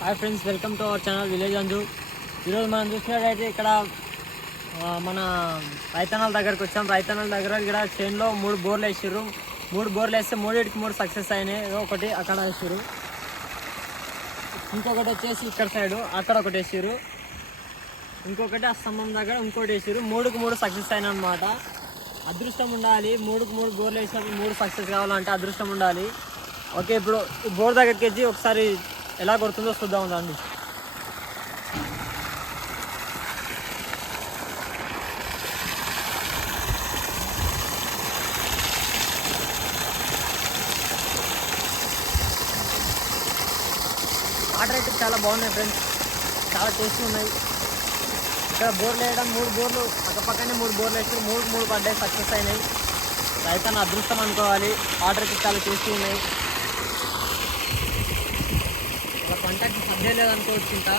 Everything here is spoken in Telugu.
Hi friends welcome to our channel village Anju. ఈరోజు మనం చూసినట్టయితే ఇక్కడ మన రైతనాల దగ్గరకు వచ్చాం. రైతనాల దగ్గర ఇక్కడ చేనులో మూడు బోర్లు వేసారు మూడు బోర్లు వేస్తే మూడింటికి మూడు సక్సెస్ అయినాయి. ఒకటి అక్కడ వేసారు ఇంకొకటి వచ్చేసి ఇక్కడ సైడు అక్కడ ఒకటి వేసారు ఇంకొకటి ఆ స్తంభం దగ్గర ఇంకోటి వేసారు మూడుకు మూడు సక్సెస్ అయిన అనమాట అదృష్టం ఉండాలి. మూడుకు మూడు బోర్లు వేసినప్పుడు మూడు సక్సెస్ కావాలంటే అదృష్టం ఉండాలి. ఓకే ఇప్పుడు బోర్ దగ్గరికి వచ్చి ఒకసారి ఎలా కొడుతుందో చూద్దాం దాన్ని వాటర్ అయితే చాలా బాగున్నాయి ఫ్రెండ్స్. చాలా టేస్టీ ఉన్నాయి. ఇక్కడ బోర్లు వేయడం మూడు బోర్లు పక్కపక్కనే మూడు బోర్లు వేసి మూడు మూడు పడ్డాయి సక్సెస్ అయినాయి. రైతన్న అదృష్టం అనుకోవాలి. వాటర్ అయితే చాలా టేస్టీ ఉన్నాయి. కాంటాక్ట్ పంటకి లేదనుకోవచ్చు ఇంకా.